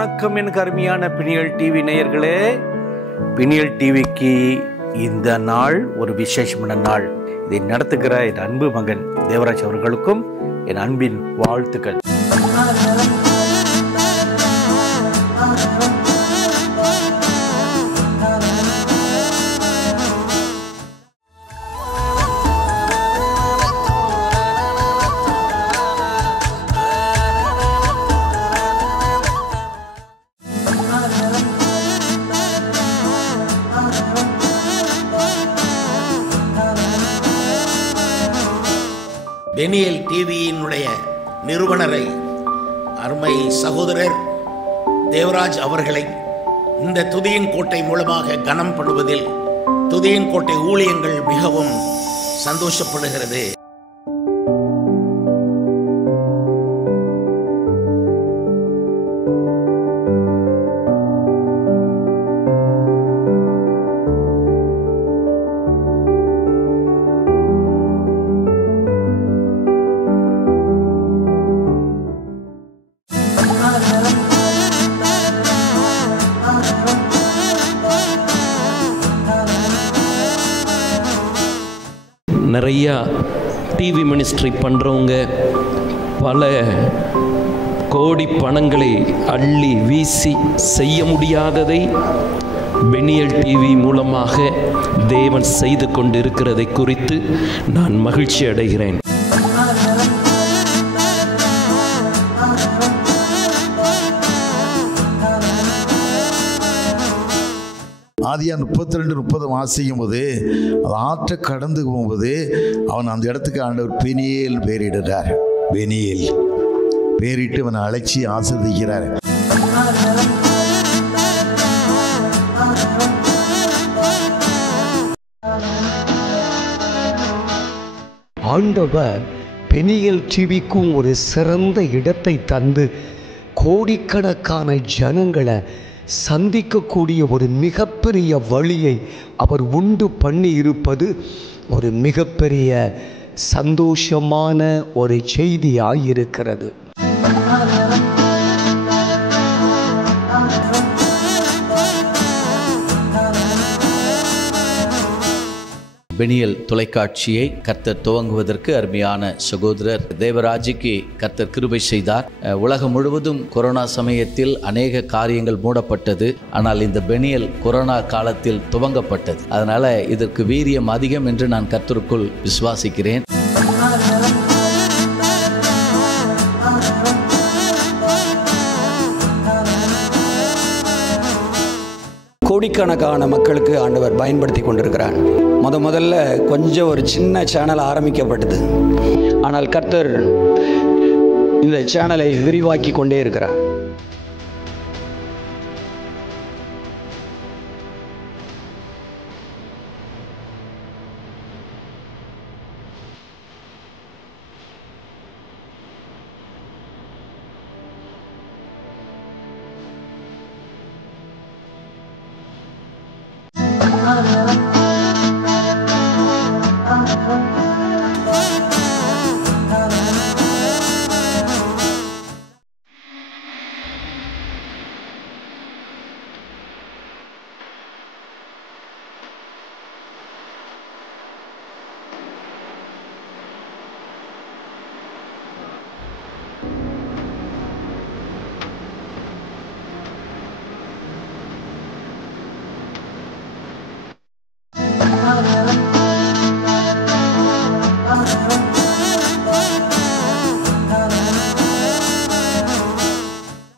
வணக்கம் என் கருமையான பிணியல் டிவி நேயர்களே. பிணியல் டிவிக்கு இந்த நாள் ஒரு விசேஷமான நாள். இதை நடத்துகிற என் அன்பு மகன் தேவராஜ் அவர்களுக்கும் என் அன்பின் வாழ்த்துக்கள். பெனியல் டிவியினுடைய நிறுவனரை அருமை சகோதரர் தேவராஜ் அவர்களை இந்த துதியின் கோட்டை மூலமாக கனம் பண்ணுவதில் துதியின் கோட்டை ஊழியங்கள் மிகவும் சந்தோஷப்படுகிறது. நிறையா டிவி மினிஸ்ட்ரி பண்ணுறவங்க பல கோடி பணங்களை அள்ளி வீசி செய்ய முடியாததை பெனியல் டிவி மூலமாக தேவன் செய்து கொண்டிருக்கிறதை குறித்து நான் மகிழ்ச்சி அடைகிறேன். ஆதியான் 32:30 வாசிக்கும் போது அது ஆற்றை கடந்து போகும்போது அவன் அந்த இடத்துக்கு ஆண்டவர் பெனியேல் பேரிடுறார். பெனியேல் பேரிட்டு அவனை அழைச்சி ஆசீர்வதிக்கிறார். ஆண்டவர் பெனியல் டிவிக்கும் ஒரு சிறந்த இடத்தை தந்து கோடிக்கணக்கான ஜனங்களை சந்திக்கக்கூடிய ஒரு மிகப்பெரிய வழியை அவர் உண்டு பண்ணி இருப்பது ஒரு மிகப்பெரிய சந்தோஷமான ஒரு செய்தியாயிருக்கிறது. பெனியல் தொலைக்காட்சியை கர்த்தர் துவங்குவதற்கு அருமையான சகோதரர் தேவராஜுக்கு கர்த்தர் கிருபை செய்தார். உலகம் முழுவதும் கொரோனா சமயத்தில் அநேக காரியங்கள் மூடப்பட்டது. ஆனால் இந்த பெனியல் கொரோனா காலத்தில் துவங்கப்பட்டது. அதனால இதற்கு வீரியம் அதிகம் என்று நான் கர்த்தருக்குள் விசுவாசிக்கிறேன். கோடிக்கணக்கான மக்களுக்கு ஆண்டவர் பயன்படுத்தி கொண்டிருக்கிறார். முதல்ல கொஞ்சம் ஒரு சின்ன சேனல் ஆரம்பிக்கப்பட்டது. ஆனால் கர்த்தர் இந்த சேனலை விரிவாக்கி கொண்டே இருக்கிறார்.